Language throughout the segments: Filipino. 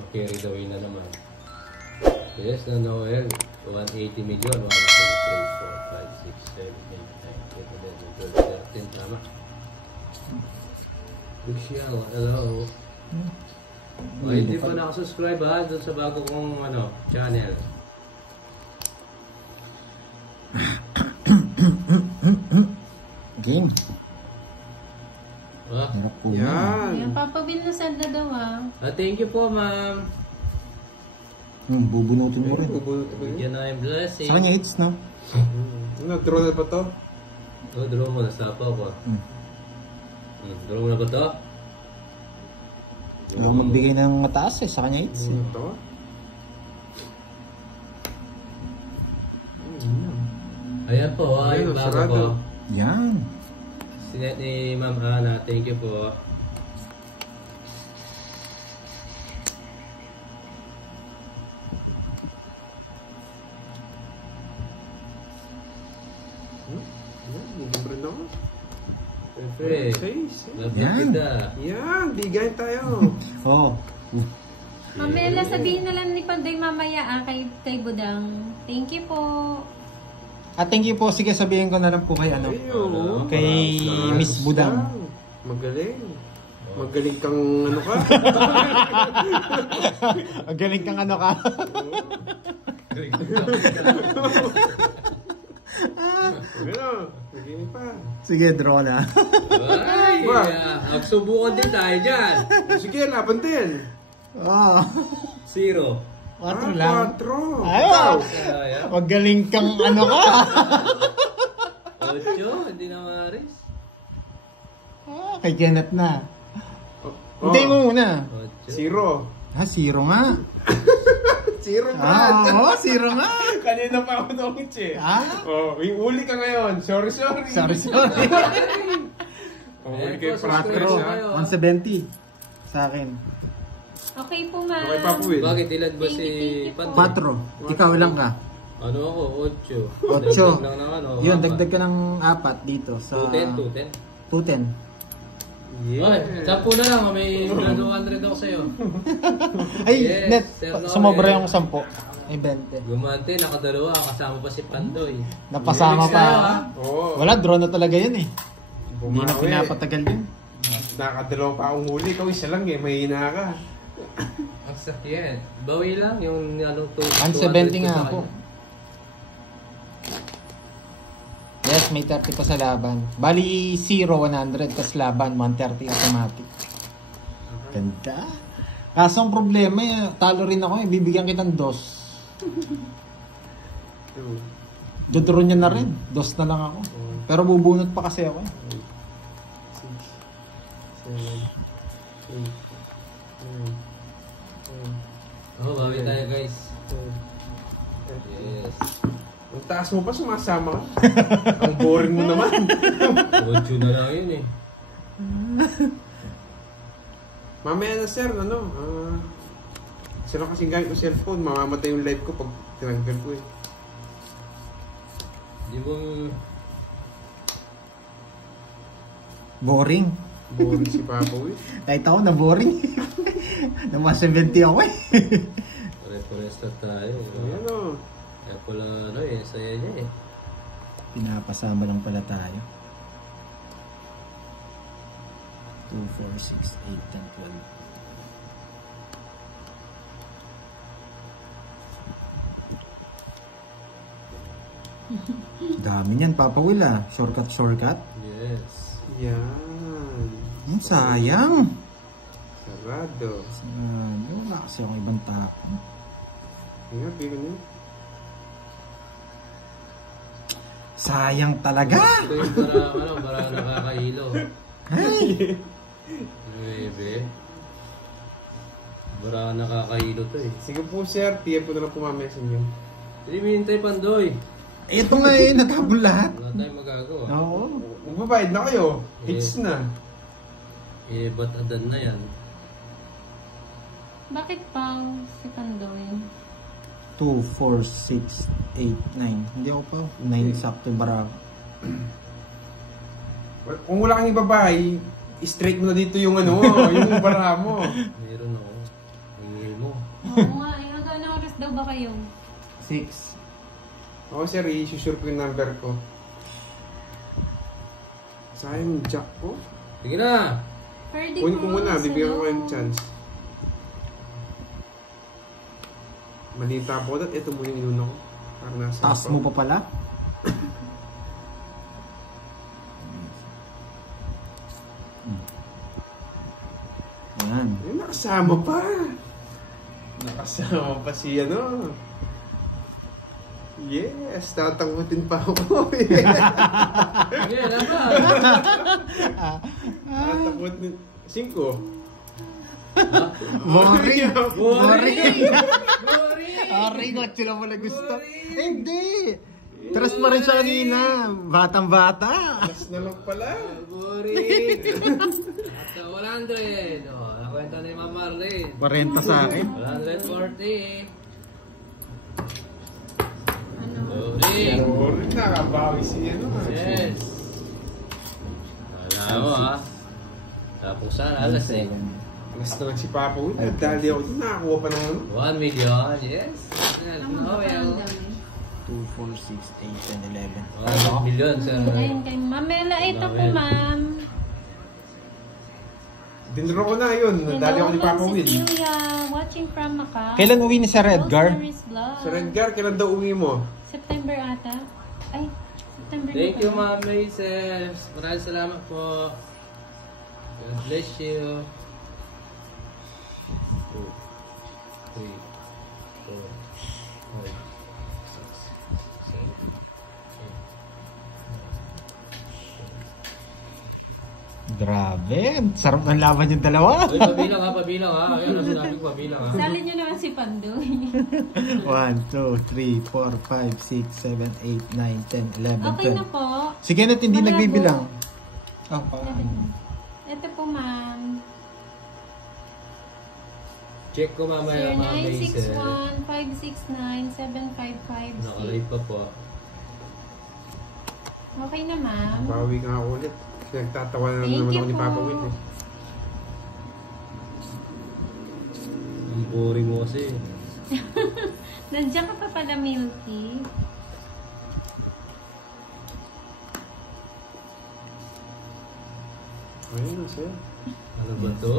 Makarry the way na naman. Yes, na Noel. 180 million. 1, 2, 3, 4, 5, 6, 7, 8, 9, 10, 11, 12, 13. Tama. Big Shell, hello. Hindi pa nakasubscribe ha doon sa bago kong channel. Game. Yan. Yung Papa Will na send na daw Thank you po, ma'am. Bubunutin mo rin. Bigyan na yung blessing. Sa kanya it's, no? Ano, draw na ba to? Draw mo na. Sapa ko. Draw mo na ba to? Ayaw magbigay ng mataas eh. Sa kanya it's. Ito? Ayan po. Yung bago po. Yan. Sinet ni Ma'am Ana. Thank you po. Libre na ako. Yan. Yan, bigayin tayo. Oo. Pamela, sabihin na lang ni Pandoy mamaya kay Budang. Thank you po. Thank you po. Sige, sabihin ko na lang po kay kay Miss Budang. Magaling. Magaling kang ka? Magaling kang ka? Sige, draw na. Ay, magsubukan din tayo dyan. Sige, laban din. 0. 4 lang. 4. Ayaw. Magaling kang ka? 8, hindi na maris. Kay Kenneth na. Hindi mo muna. 0. 0 nga. 0 pa. 0 nga. Kanina pa ako nungit eh. Yung uli ka ngayon. Sorry. Sorry. Uli kayo 4. 170. Sa akin. Okay po, ma'am. Okay pa po eh. Bakit ilan ba si Pandoy? 4. Ikaw lang ka. Ano ako? 8. Yun, dagdag ka ng 4 dito. Sa 210. 210. Ay, 10 na lang. May 200 ako sa'yo. Ay, Yes, net. Sir Noel. Sumobra yung 10. Ay, 20. Gumante, nakadalawa. Kasama pa si Pandoy. Napasama pa. Wala, draw na talaga yun eh. Hindi na Bumawi. pinapatagal yun. Nakadalawa pa akong huli. Ikaw isa lang eh. Mahina ka. Ang sakit. Bawi lang yung 170 nga ako. Yes, may 30 pa sa laban. Bali 0, 100. Tapos laban, 130 automatic. Ganda. Kaso ang problema, talo rin ako eh. Bibigyan kitang 2. Dodro niya na rin. 2 na lang ako. Pero bubunot pa kasi ako. 6, 7, 8, 9, 10. Bawi tayo guys. Yes. Ang taas mo pa, sumasama ka. Ang boring mo naman. 8 na lang yun eh. Mamaya na sir, sila kasing gamit ng cellphone, mamamatay yung live ko pag tinanggal ko eh. Di ba... Boring. Boring si Papa eh. Kahit ako na boring. na 170 ako eh. Pare-pares na tayo. Ayan o. Kaya pala saya niya eh. Pinapasama lang pala tayo. 2, 4, 6, 8, 10, 12. Dami niyan, Papa Will ah. Shortcut. Yes. Yan. Sayang. Sarado. Wala kasi akong ibang tapo. Ayan, bigo niyo. Sayang talaga. Ito yung para nakakahilo. Ay. Bebe. Para nakakahilo to eh. Sige po sir, PM ko na lang po mamaya sa inyo. Hindi minintay Pandoy. Ito nga eh, natabon lahat. Wala tayong magagawa. Oo. Magbabayad na kayo. Hits na. Ba't adan na yan? Bakit pa si Pandoy? 2, 4, 6, 8, 9. Hindi ako pa. 9 sakto bara. Kung wala kang babae, straight mo na dito yung yung bara mo. Meron ako. Hingil mo. Oo nga, eh. Hanggang oras daw ba kayo? 6. Ako sir, i-sure ko yung number ko. Sayang yung jack ko. Sige na! Ferdy Kunin ko muna, bibigyan ko yung chance. Malita po ulit. Ito muna yung inuna ko. Para nasa Taas mo pa pala? Yan. Eh, nakasama pa. Nakasama pa si ano. Yes, tatangutin pa ako. Sige, naman! Tatangutin. 5. Boring! Boring! Boring! Boring! At sila mo na gusto. Hindi! Tres pa rin siya kanina. Batang-bata. Mas na lang pala. Boring! At 100. Oh, nakwenta ni Ma'am Marlene. 40 sa akin. 140. Ano? Boring! Boring, nakabawi si ano. Yes! Wala mo ha. Tapos sana alas eh. Alas naman si Papa Will. Dali ako doon. Nakakuha pa ng ano. 1 million, yes. Ang Oh, yeah. magpaparamdam 2, 4, 6, 8, 10, 11. 1 million, sir. Ayun kay Mamela, ito po ma'am. Dinro ko na yun. Dali ako ni Papa Will. Cecilia, watching from Macau. Kailan uwi ni Sir Edgar? Rosemary's Vlog. Sir Edgar, kailan daw uwi mo? September ata. Ay, September Thank na you, pala. Ma'am Maces. Maraming salamat po. God bless you. 2, 3, 4, 5, 6, 7, 8, 9. Grabe. Sarap ng laban yung dalawa. Uy, pabilang ha, pabilang ha. Ayan, ang sinabi ko, pabilang ha. Sali nyo naman si Pandoy. 1, 2, 3, 4, 5, 6, 7, 8, 9, 10, 11, 12. Okay na po. Si Kenneth hindi Malabo. nagbibilang. Oh, paano? Ito po ma'am. Check ko mamaya, Ma'am Maces. 0961-569-755. Nakalate pa po. Okay na ma'am. Bawi nga ako ulit. Nagtatawa na Thank naman you ako ni po. Papa Will eh. Ang boring mo kasi. Nandiyan ka pa pala, Milky. Ayun, sir. Ano ba to?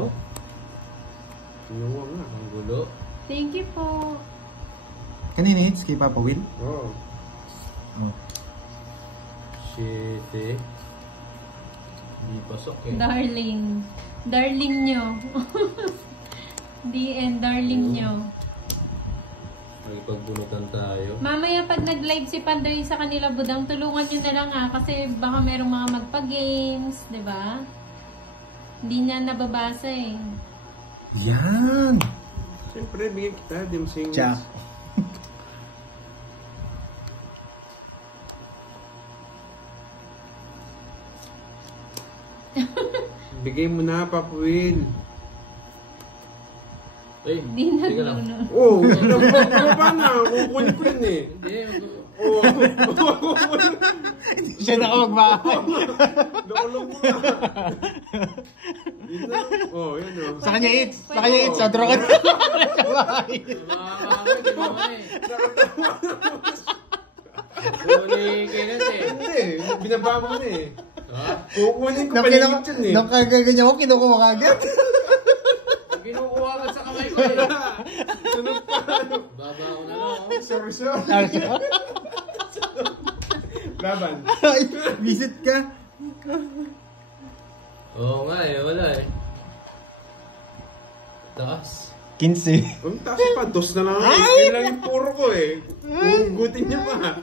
Kinuha nga. Ang gulo. Thank you po. Kanina hits kay Papa Will? Oo. Oh. Shit eh. Hindi pasok eh. Darling. Darling nyo. DN, darling nyo. Nagpagbunutan tayo. Mamaya pag nag-live si Pandoy sa kanila budang, tulungan nyo na lang ha. Kasi baka merong mga magpa-games, di ba? Hindi niya nababasa eh. Yan! Siyempre, bigyan kita. Di mo sing... Jack. Bigay mo na, Papa Will. Uy, Hindi na sige lang. dulo. Oo, baba na. Kukunin ko yun eh. Hindi, Oo. Siya na ako magbahay. Nakulong mo na. Yun na. Oo, yun o. Sa kanya hits. Sa kanya hits. Sa draw ka na. Sa bahay. makakakit, di ba eh. Huli Kenneth eh. Hindi, binaba mo na eh. Ha? Kukunin ko paligid yun eh. Nung kagaganyan ko, kinukuha ka agad. Kinukuha ka sa kamay ko eh. Sunod pa. Baba ko na lang. Oh. Sorry, sorry. Laban. Ay, visit ka. Oo nga eh, wala eh. Taas. 15. Ang taas pa, dos na lang. Yun lang yung puro ko eh. Hugutin niya pa.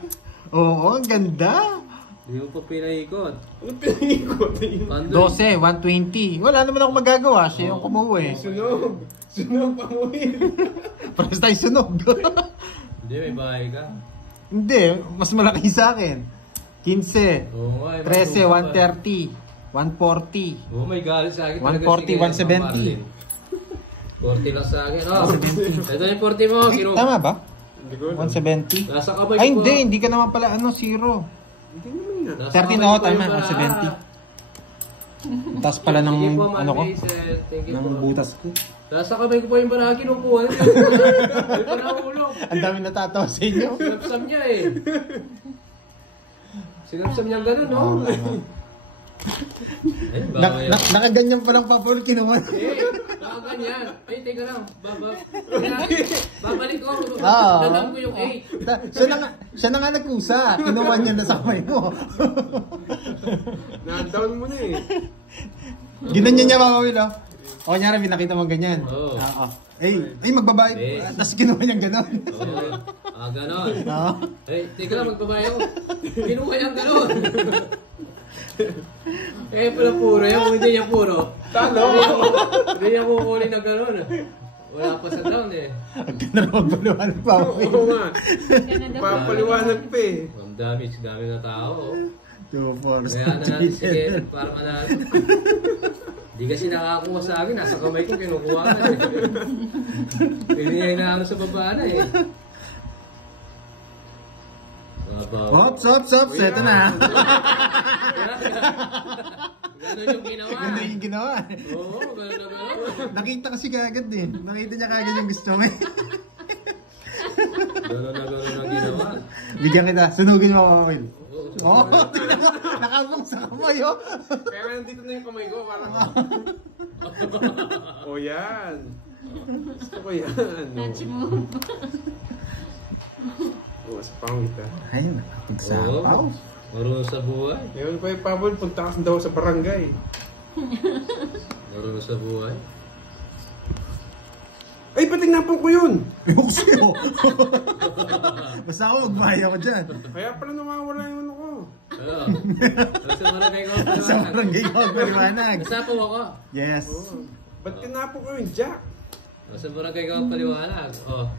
Oo, ang ganda. Hindi mo pa pinaikot. Ano pinigod? Pandoy. 12, 120. Wala naman ako magagawa. Siya yung kumuha eh. Sunog. Sunog pa mo eh. Pares tayo sunog. Hindi, may bahay ka. Hindi, mas malaki sa akin. 15, Oo nga eh. 13, 130, 140. Oh my God, sa akin 140, 170. 40 lang sa akin. Oh, ito yung 40 mo. Kinuha. Tama ba? Hindi ko alam. 170? Nasa kamay ko. Ay, hindi ka naman pala, zero. Hindi naman nga. Nasa 13 kamay ako, ko tama, yung pala. 170. Taas pala ng, Sige po, Ma'am ano ko, Hazel. Thank you ng po. butas ko. Nasa kamay ko pa yung barang kinukuha niya. Ay pa nahulog. Ang dami natatawa sa inyo. Sinapsam niya eh. Sinapsam niya gano'n, no? Eh, baka yan. Nakaganyan pa lang Papol, kinuha. Nakaganyan. Eh, teka lang. Babalik ko. Oo. Dadang ko yung 8. Siya na nga nagkusa. Kinuha niya na sa kamay mo. Na-down mo na eh. Ginanyan niya Papol, oh. O, kunyari, nakita mo ganyan. Oo. Ay, magbabayad. Yes. Tapos kinuha niyang gano'n. Oo. Ganon. Oo. Eh, teka lang, magbabae ako. Kinuha niyang ganon. Eh, pala puro. Yung hindi niya puro. Talo! Hindi niya kukunin na ganon. Wala pa sa down eh. Ang ganda na magbaluhan, Papol. Oo nga. Gana daw. Papaliwanag pa eh. Ang dami na tao. 2, 4, Kaya na natin sige, para manalo. Di kasi nakakuha sa akin, nasa kamay ko kinukuha na eh. Hindi niya inaano sa baba na eh. Ops. Ito na. Ganon yung ginawa. Ganda yung ginawa. Oo, ganon. Nakita kasi kagad din. Nakita niya kagad yung gusto mo. Ganon ang ginawa. Bigyan kita. Sunugin mo, Papol. Oo. Oo, tingnan mo. Nakabang sa kamay, oh. Kaya nandito na yung kamay ko. Parang... O yan. Gusto ko yan. Touch move. Oo, sa pangit ah. Ay, nakapagsapaw. Marunong sa buhay. Ngayon pa yung Pabol, punta ka daw sa barangay. Marunong sa buhay. Ay, patingnapan ko yun! Ayoko sa'yo. Basta ako magmahaya ko dyan. Kaya pala nawawala yung ano ko. Oo. Sa barangay ko. Sa barangay ko, paliwanag. Nasapaw ako. Yes. Oo. Ba't tinapon ko yung jack? Sa barangay ko paliwanag. Oh.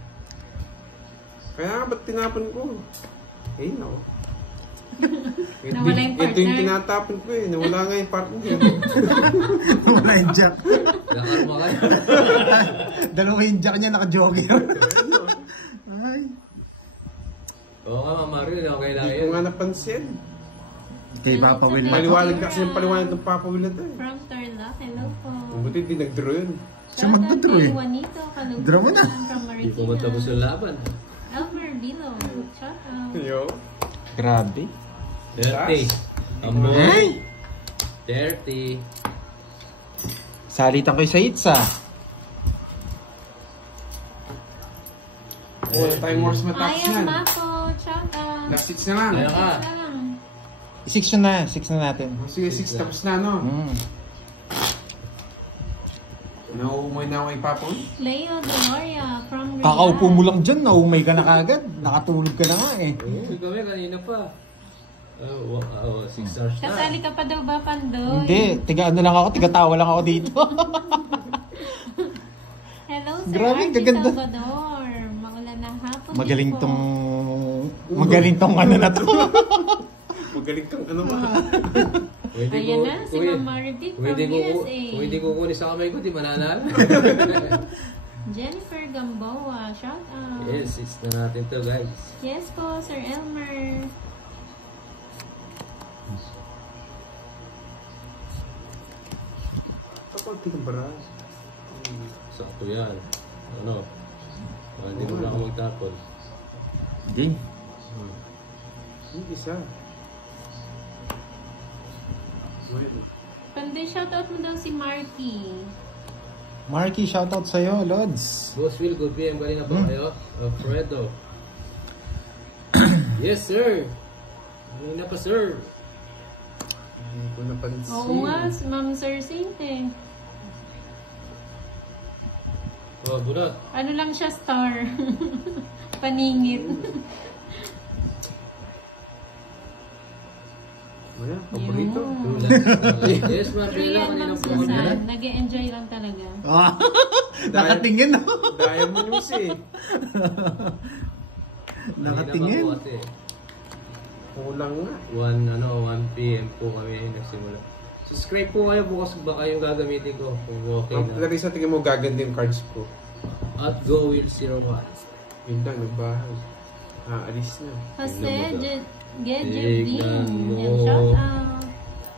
Kaya ba't tinapon ko? Eh, no. Nawala yung Ito yung partner. tinatapon ko eh. Nawala nga yung partner. Wala yung jack. Nakarma kayo. Dalawa yung jack niya, naka-jogger. Ay. Oo nga, Mama Mario. Okay lang Hindi ko yun. nga napansin. Kay Papa Will na. Paliwanag na kasi yung paliwanag ng Papa Will na to eh. From Tarlac, hello po. Buti di nag-draw yun. Siya magdodro eh. Juanito, Kalugyan. Draw mo na. From Hindi po matapos Marikina. yung laban. Elmer Bilo. Shout out. Yo. Grabe. 30. Amoy. Hey! 30. Salitan kayo sa hitsa. Wala tayong oras matapos Ayaw yan. Mako. Shout out. Last 6 na lang. Ayaw ka. Isa lang. 6 na natin. Sige, 6 tapos na no. Mm. Nauumoy na ako kay Papa Will. Leo Deloria from Riyadh. Kakaupo mo lang dyan, naumay ka na kagad. Nakatulog ka na nga eh. Oo, kami kanina pa. 6 hours na. Kasali ka pa daw ba, Pandoy? Hindi, tiga ano lang ako, tiga-tawa lang ako dito. Hello, Sir Grabe, Archie gaganda. Salvador. Maulan na hapon. Magaling din po. tong ano na to. Magaling kang ano ba? Ayan na, si Ma'am Maribik from USA. Kung hindi kukunin sa kamay ko, di mananalo. Jennifer Gamboa, shout out. Yes, 6 na natin to, guys. Yes po, Sir Elmer. Kapag tinabras. Sakto yan. Ano? Hindi mo na ako magtapon. Hindi. Yung isa. Panday, shout out mo daw si Marky. Marky, shoutout sa'yo, Lods. Boss Will, good PM. Kanina pa kayo? Alfredo. Yes, sir. Kanina pa, sir. Hindi ko napansin. Oo nga, si Ma'am Sir Sinte. Oh, bunot. Ano lang siya, star. Paningit. Wala, paborito. Yes, Marvela. Rian Kanina Ma'am pa ako dyan. Susan. Nag-e-enjoy lang talaga. Ah, nakatingin no? Daya mo news eh. Nakatingin. Kanina pa po kasi. Kulang nga. 1 PM po kami nagsimula. Subscribe po kayo, bukas baka yung gagamitin ko kung okay na. Larissa, tingin mo gaganda yung cards ko. At Go Will 01. Yun lang, nagbahay. Alis na. Jose Tignan Gedjevin. mo. Yan, shout out.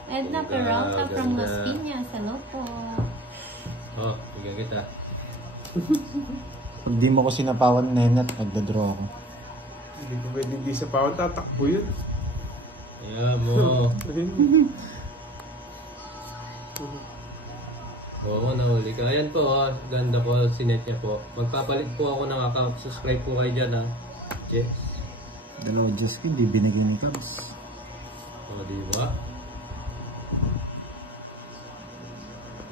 Edna Peralta from Ganda. Las Piñas. Hello po. Oh, bigyan kita. Pag di mo ko sinapawan nenat, nagdadraw ako. Hindi ko pwede di sa pawan, tatakbo yun. Kaya mo. Oo, nahuli ka. Ayan po, ganda po, sinet niya po. Magpapalit po ako ng account. Subscribe po kayo dyan, ha. Yes. Dalawa Diyos ko, hindi binigyan ni Cubs. O, diba?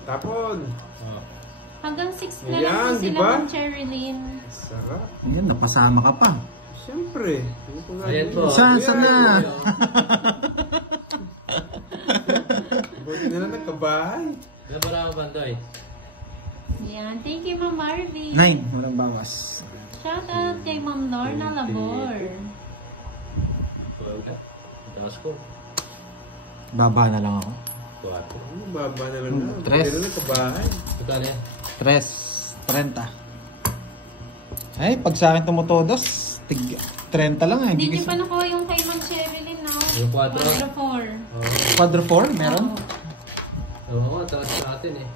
Tapon. Oh. Hanggang 6 na Ayan, lang po sila diba? ng Cherilyn. Sarap. Ayan, napasama ka pa. Siyempre. Ayan po. Saan na? Buti na lang nagkabahay. Ano ba lang ang bandoy? Yan. Thank you, Ma'am Marvin. 9, walang bawas. Shout out kay Ma'am Lorna Labor. Wala. Taas ko. Baba na lang ako. 4. Ano, baba na lang na. Tres. Buti na lang nagkabahay. Ito na yan. 3.30. Ay, pag sa akin tumutodos, tig 30 lang eh. Hindi niyo pa nakuha yung kay Ma'am Cherilyn, no? Yung 4. Quadro 4. Quadro 4, meron? Oo, taas natin eh.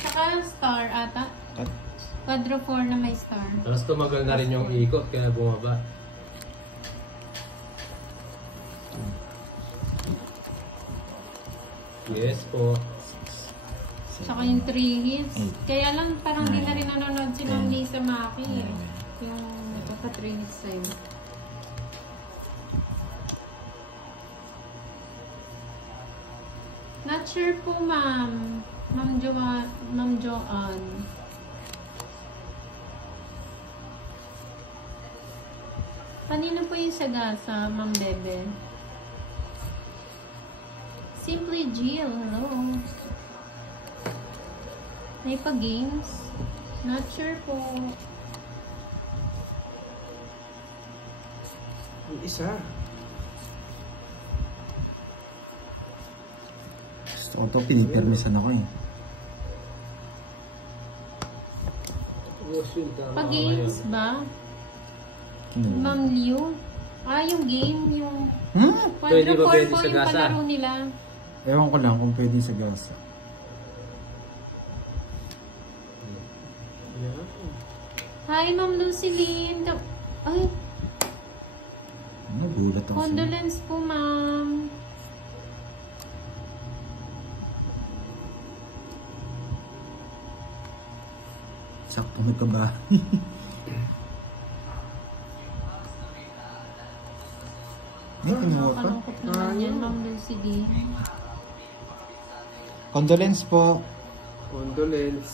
Saka star ata. Quadro 4 na may star. Tapos tumagal na rin yung ikot, kaya bumaba. Yes po. Saka yung 3 hits. Kaya lang parang di na rin nanonood si Ma'am Lisa Maki. Yung nagpapa-3 hits sa'yo. Not sure po, ma'am. Ma'am Joanne. Kanino po yung sagasa, Ma'am Bebe? Simply Jill, hello. May pa-games? Not sure po. Yung isa. Gusto ko ito, pinipermisan ako eh. Pa-games ba? Ma'am Liu? Ah, yung game, yung... Pwede ba pwede po sa yung gasa? palaro nila. Ewan ko lang kung pwedeng sa gasa. Hi, Ma'am Lucilene. Ay, Nagulat ako. condolence po, ma'am. Sakto nagkabahay. Ay, kinuha pa. Nakakalungkot naman yan, Ma'am Lucilene. Condolence po. Condolence.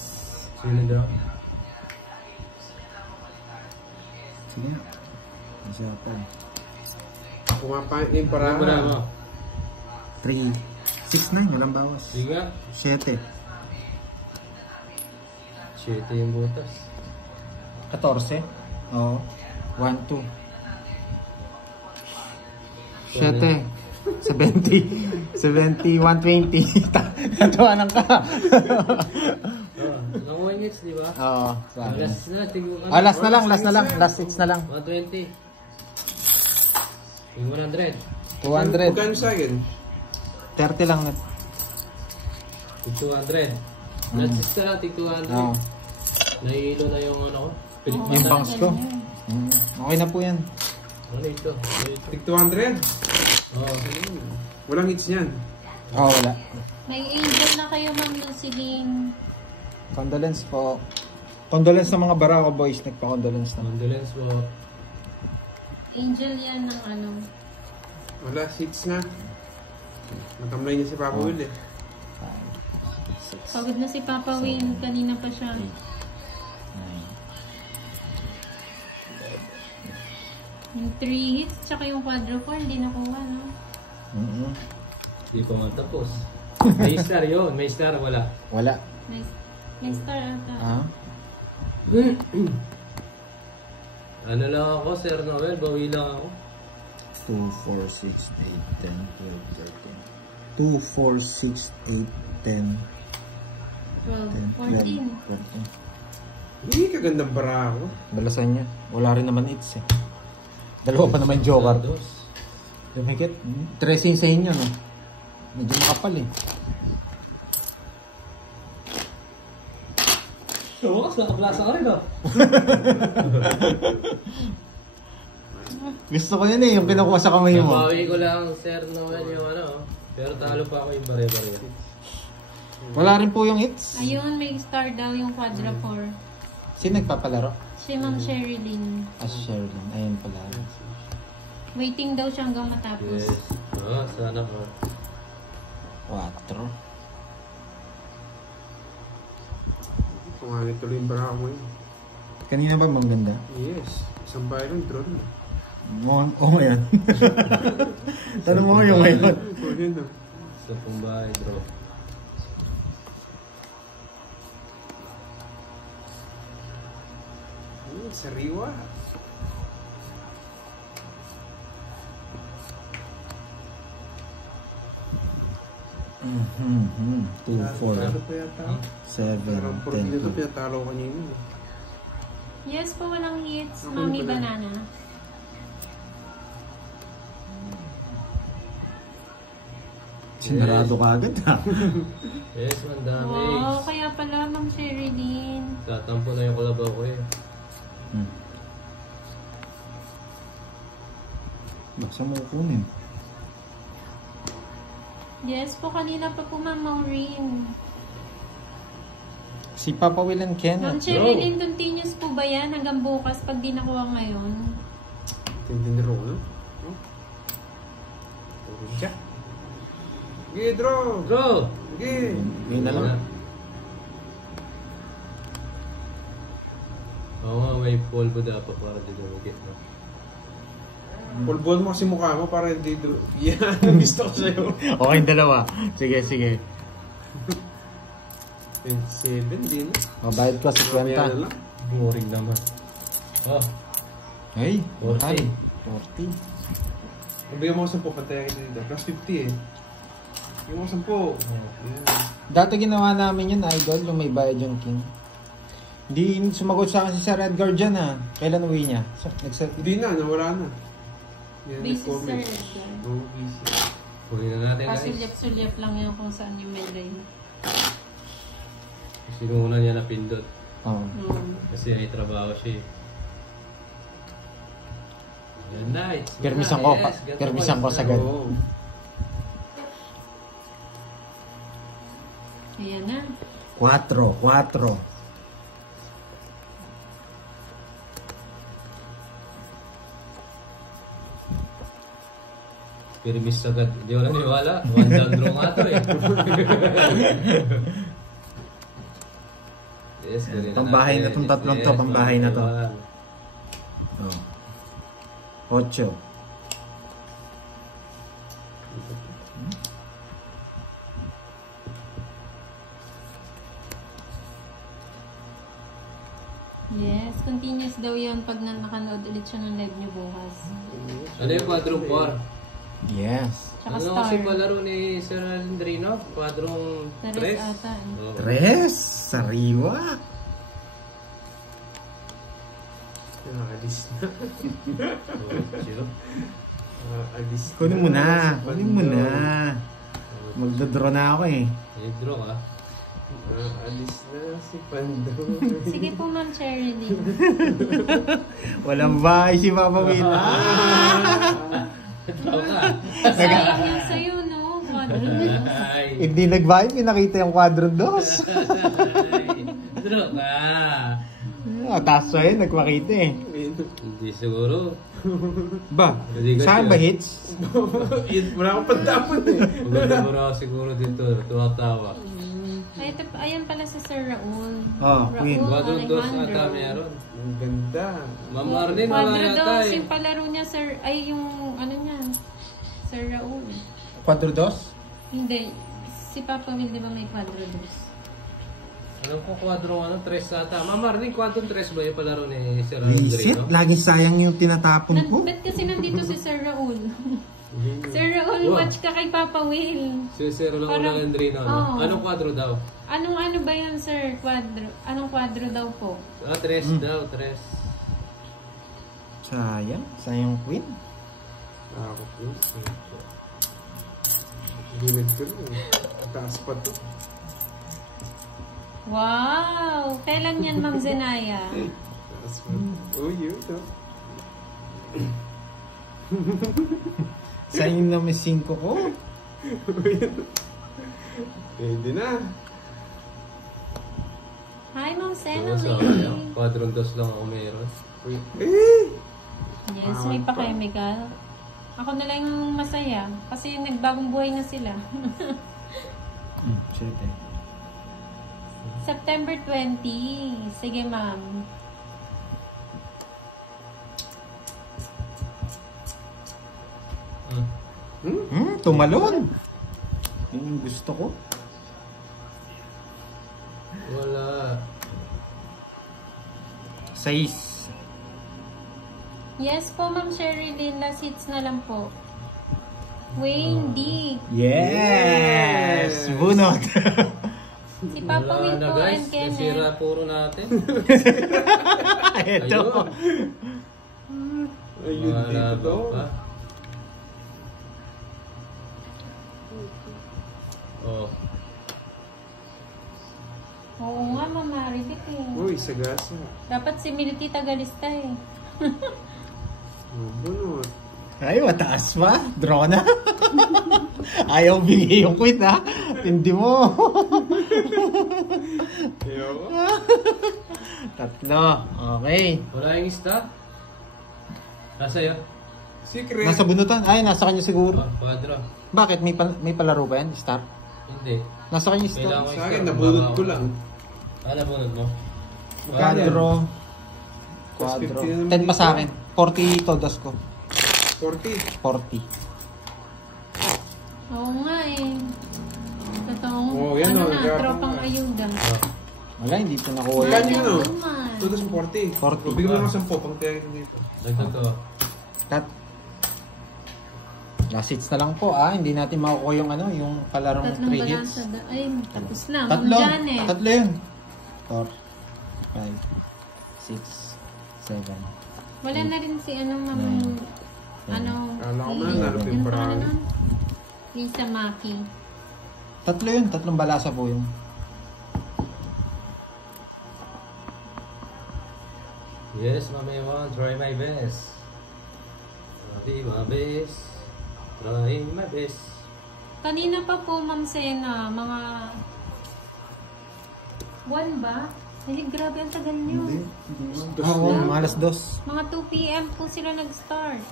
Sino daw? Sige nga. Masya pa eh. Pumapangit na yung Ano ba na mo? 3, 6, 9, walang bawas. Sige nga. 7. 7 yung butas. 14? Oo. 1, 2. 7. 70. 70, 120. Natawanan ka. Nakuha yung hits, di ba? Oo. Sabi. Last na, tingnan ka. Last na lang, last na lang. Last 6 na lang. 120. Yung 100. 200. Magkano sa akin? 30 lang. Yung 200. Last 6 na lang, tig 200. Oo. Nahihilo na yung ano ko. Oo, Yung bangs ko. ganyan. Okay na po yan. Ano ito? Tig 200. Oo. Walang hits niyan. Oo, wala. May angel na kayo, Ma'am Lucilene. Condolence po. Condolence sa mga Barako boys. Nagpa-condolence na. Condolence po. Angel yan ng ano. Wala, hits nga. Natamlay niya si Papa Will eh. 6, Pagod na si Papa Wayne. Kanina pa siya. 9. Yung 3 hits, tsaka yung quadro 4, hindi nakuha, no? Hindi pa nga tapos. May star yun. May star, wala. Wala. May star ata. Ah? Ano lang ako, Sir Noel? Bawi lang ako. 2, 4, 6, 8, 10, 12, 13. 2, 4, 6, 8, 10, 12, 14. 14. Hindi kagandang bara ako. Balasan niya. Wala rin naman hits eh. Dalawa pa naman joker. Dos. Lumikit. 13 sa inyo, no? Medyo makapal eh. Bukas, nakablasa ka rin, oh. Gusto ko yun eh, yung kinukuha sa kamay mo. Nabawi ko lang, Sir Noel, yung ano. Pero talo pa ako yung bare-bare. Wala rin po yung hits. Ayun, may star daw yung quadra 4. Sino nagpapalaro? Si Ma'am Sherilyn. Sherlyn. Ayun pala. Waiting daw siya hanggang matapos. Yes. Sana ko. 4. Pangalit tuloy yung bara mo yun. Kanina ba mang ganda? Yes. Isang byron drone. Oo ngayon. Tanong mo yung ngayon. Oo, yun na. Sa pong bahay, bro. Sariwa. Mm-hmm. 2, 4, Talo pa yata. 7, Parang 10, dito 2. pinatalo kanina. Yes po, walang hits. Ako Mami pala. Banana. Sinarado ka agad ha. Yes, man, damage. Wow, kaya pala Ma'am Sherilyn. Tatampo na yung kalabaw ko eh. Basta mo kukunin. Yes po, kanina pa po Ma'am Maureen. Si Papa Will and Ken. Ma'am Sherilyn, continuous po ba yan hanggang bukas pag di nakuha ngayon? Tindi ni Rolo. Puro siya. Sige, draw! Bro! Sige! Yun na lang. Oo nga, may polvo dapat para di lumikit, no? Pulbuhan mo kasi mukha mo para hindi draw. Yan, gusto ko sa'yo. Okay, dalawa. Sige, sige. 27, din na. Mabayad ko sa Mamaya na 50. lang. Boring naman. Oh, Hey, 40. mahal. 40. Bigyan mo ko 10, patayan kita dito. Plus 50 eh. Bigyan mo ko 10. Yan. Dati ginawa namin yun, idol, yung may bayad yung king. Hindi sumagot sa akin si Sir Edgar dyan ha. Kailan uwi niya? Hindi na, nawala na. Yan, Busy Sir nag-comment. Edgar. Oo, busy. huli na natin, guys. Pasulyap-sulyap lang yan kung saan yung may line. Sino una niya napindot? Oo. Kasi may trabaho siya eh. Good night. Permisan ko, permisan ko sagad. Oo. Ayan na. 4. Permis agad. Hindi wala niwala. One down draw nga to eh. Yes, gawin na Pambahay na natin. tong tatlong to, Yes, pambahay na to. one. Oh. 8. Yes, continuous daw yun pag nakanood ulit siya ng live niyo bukas. Ano yung quadrong 4? Yes. Tsaka Ano star. kasi palaro ni Sir Andrino? Quadrong 3? Tres ata. Oo. 3. Sariwa. Nakaalis na. Zero. Nakaalis na. Kunin mo na. Si Kunin mo Pando. na. Magdodraw na ako eh. May draw ka. Nakaalis na si Pando. Sige po Ma'am Sherilyn. Walang bahay si Papa Will. Draw ka. Sayang yan sa'yo, no? Quadruple. Ay. Hindi nagbahay, pinakita yung quadro dos. Draw ka. Taas pa yun, nagpakita eh. Hindi siguro. Ba? Hindi ka Saan siya. ba hits? Wala akong pantapon eh. Maganda ako siguro dito. Tuwatawa. Ay, ito, ayan pala si Sir Raul. Oh, Queen. Raul Quadrong 2 Alejandro. ata meron. Ang ganda. Ma'am Arlene, wala Quadro yata dos, eh. yung palaro niya, Sir, ay yung ano niya, Sir Raul. Quadro dos? Hindi, si Papa Will, di ba may quadro dos? Alam ko quadrong 3 ata. Ma'am Arlene, quadrong 3 ba yung palaro ni Sir Visit, Andrino? laging sayang yung tinatapon ko. Ba't kasi nandito si Sir Raul? Sir Raul, Wow. watch ka kay Papa Will. Si Sir Parang- Andrino. Oo. Anong quadro daw? Anong ano ba yun, Sir? Quadro. Anong quadro daw po? 3 daw, 3. Sayang, sayang queen. Ako po. Ginid ko rin eh. Taas pa to. Wow! Kailan yan, Ma'am Zenaya? Oh, yun. Sa inyo na may 5 ko. Pwede na. Hi, Ma'am Oo, Sena. sa kanya. Quadron dos lang ako meron. Yes, may pa-chemical. Ako na lang yung masaya kasi nagbagong buhay na sila. Siyete. September 20. Sige, ma'am. Tumalon. Yun yung gusto ko. Wala. 6. Yes po, Ma'am Sherilyn. Last hits na lang po. Wayne D. Yes! Bunot. Si Papa Wala Will na po guys. and Kenneth. Nasira puro natin. Ito. Ayun, Wala dito to. pa. Oh. Oo nga, Ma'am Maribit eh. Uy, sagasa. Dapat si Milty Tagalista eh. Oh, bunot. Ay, mataas pa. Draw na. Ayaw bigay yung quit, ha? Hindi mo. Ayoko. 3. Okay. Wala yung stock. Nasa iyo? Secret. Nasa bunutan? Ay, nasa kanya siguro. Ah, quadro. Bakit? May palaro ba yan? Star? Hindi. Nasa kanya Kailangan star? ko Sa yung akin, stock. nabunod ko lang. Ah, nabunod mo? Quadro. Plus Quadro. 50 naman 10 pa dito. sa akin. 40 todos ko. 40. 40. Oo nga eh. Totoong, Oo, yan ano o, na, nagkakaroon tropang na. ayuda. Ah. Wala, hindi po nakuha Magkano yan. yun, no? naman. 240. 40. Bigyan mo naman 10 pang tayo dito. Dagdag ko. Cut. Last hits na lang po, Hindi natin makukuha yung yung palarong Tatlong 3 hits. balansa. Ay, tapos na. Ma'am Tatlo. Janet. Tatlo yun. 4, 5, 6, 7. Wala na rin si ano, Ma'am. Ano? Kala ko si- man, narap yung ano paraan. pangalan nun? Lisa Maki. Tatlo yun. Tatlong balasa po yun. Yes, Mami Juan, try my best. Try my best. Try my best. Kanina pa po, Ma'am Sena, mga... Buwan ba? Ay, grabe ang tagal nyo. Oo, mga alas 2. Mga 2 p.m. po sila nag-start.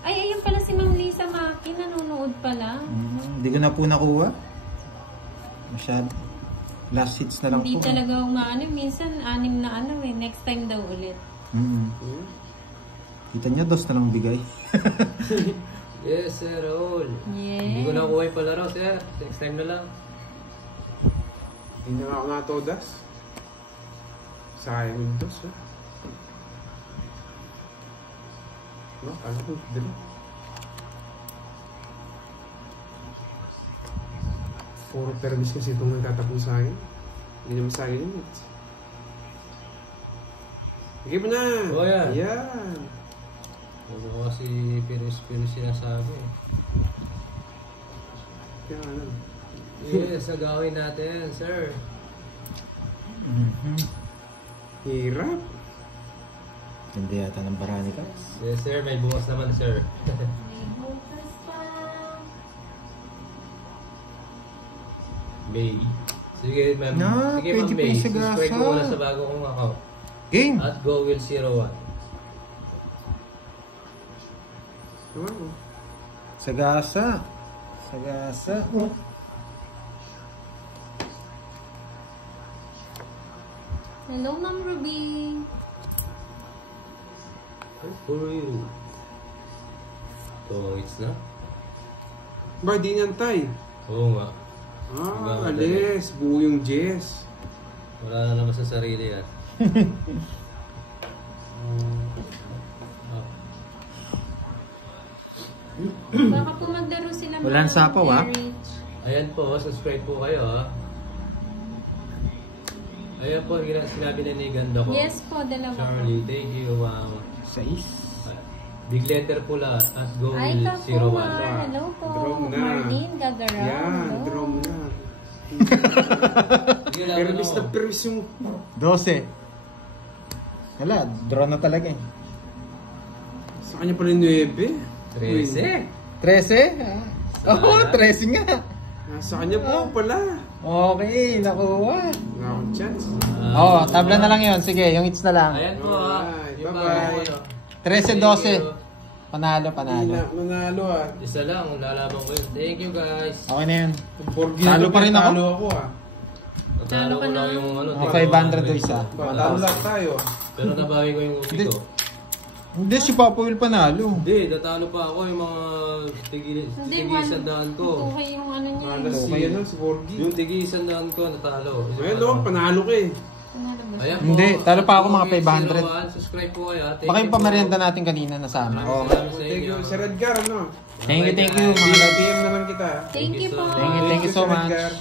Ay, ayun pala si Ma'am Lisa Maki, nanonood pala. Hindi ko na po nakuha. Masyad. Last hits na lang Hindi po. talaga umaano, minsan 6 na ano eh, next time daw ulit. Kita niya, 2 na lang bigay. Yes, sir, all. Hindi ko Yeah. nakuha yung palaro, sir. Next time na lang. Hindi na ako natodas. Sayang yung dos, ha? No, kala ko, dali. Puro permis kasi itong nagtatapong sa akin. Hindi naman sa akin yun. Sige mo na! Oh, yan. Yan! Ano ko kasi pinis sinasabi. Yan, ano. Yes, agawin natin, sir. Hirap! Hindi yata ng Baranica. Yes, sir. May bukas naman, sir. May bukas pa. May. Sige, ma'am. Na, Sige, pwede ma'am pa May. yung sagasa. Subscribe ko muna sa bago kong account. Game! At GoWill01. Wow. Sagasa. Sagasa. Hello, Ma'am Ruby. For you. So, it's na? Ba, di niyantay. Oo nga. Ah, alis. Buo yung Jess. Wala na naman sa sarili, ah. Baka po maglaro sila. Walang Ma'am sapaw, Erich. Ayan po, subscribe po kayo, ha. Ayan po, sinabi na ni Ganda ko. Yes po, dalawa po. Charlie, thank you, ma'am. 6. Big letter pula at Ay, GoWill01. Kapuma. Hello po. Drum na. Marlene Gagaraw. Yan, Hello. drum na. Sige lang, Permis na permis yung... 12. Wala, draw na talaga eh. Sa kanya pala yung 9. 13. 13? Oo, 13 nga. Sa kanya po pala. Okay, nakuha. Wala akong chance. Oo, tabla na lang yon. Sige, yung hits na lang. Ayan po ha. Alright, Yung bye-bye. bago ko, 13-12. Panalo, Hindi panalo. na manalo ah. Isa lang, lalaban ko yun. Thank you guys. Okay na yun. Yung Borgi Talo na to, pa rin ako. Talo ako ah. Natalo ko lang yung ano. Mga tignan ko 500 yung isa. Talo lang tayo. Pero nabawi ko yung ubi Hindi. ko. Hindi, si Papa Will panalo. Hindi, natalo pa ako yung mga Hindi, tigi-isandaan ko. Okay yung ano niya. Malas si Okay. ano, si Borgi. Yung tigi-isandaan ko, natalo. Ayun no, panalo ka eh. Panalo ba siya? Ayan Hindi, talo pa ako mga Okay, 500. 01. Subscribe po kayo. Baka yung pamerienda natin kanina nasama. Oo. Thank you, Sir Edgar, ano? Thank you, mga lods. PM naman kita. Thank you po. Thank you so Sir much. Edgar.